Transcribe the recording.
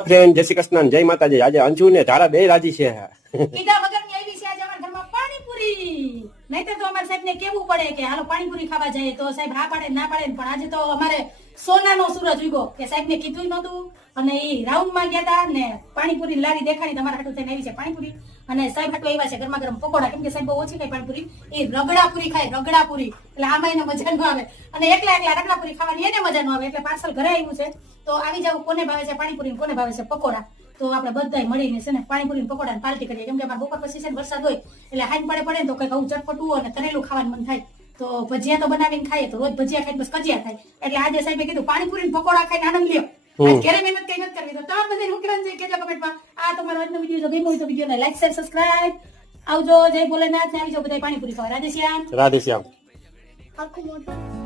Friend જય શ્રી કૃષ્ણ જય માતાજી. આજે અંજુ ને ધારા બે રાજી છે. કીધા વગરની આવી છે આજે અમારા ઘરમાં પાણીપુરી. નહીતર તો અમારા સાહેબને કેવું પડે કે હાલો પાણીપુરી ખાવા જઈએ તો સાહેબ હા પાડે ના પાડે પણ આજે તો અમારે સોનાનો સૂરજ ઉગ્યો કે સાહેબને કીધું નહોતું અને ઈ રાઉન્ડમાં ગયા હતા ને પાણીપુરી લારી દેખાડી તમારા હાટુ થઈને આવી છે પાણીપુરી અને સાહેબ હાટુ આવ્યા છે ગરમા ગરમ પકોડા કેમ કે સાહેબ બહુ ઓછી ખાય પાણીપુરી એ રગડાપુરી ખાય રગડાપુરી એટલે આમાં એને મજા ન આવે અને એકલા એકલા રગડાપુરી ખાવાની એને મજા ન આવે એટલે પાર્સલ ઘરે આવ્યું છે તો આવી જાવ કોને ભાવે છે પાણીપુરી કોને ભાવે છે પકોડા તો આપણે બધાય મળીને છે ને પાણીપુરી પકોડા પાર્ટી કરીએ કેમ કે અમારા બપોર પછી છે ને વરસાદ હોય એટલે હાઈન પડે ને તો કંઈક આવું ચટપટું અને તરેલું ખાવાનું મન થાય તો ભજીયા તો બનાવીને ખાઈએ તો રોજ ભજીયા ખાઈને બસ કજિયા થાય એટલે આજે સાહેબે કીધું પાણીપુરી પકોડા ખાઈને આનંદ લ્યો આજ ઘરે મહેનત કઈ નથી કરવી તો તમારે બધાને હું કહેવાનું છે કેજો કમેન્ટમાં આ તમારો આજનો વિડીયો જો ગમ્યો હોય તો વિડીયોને લાઈક શેર સબસ્ક્રાઇબ આવજો જય ભોલેનાથ ને આવી જાવ બધા પાણીપુરી ખાવા રાધે શ્યામ રાધે શ્યામ. આખું મોટું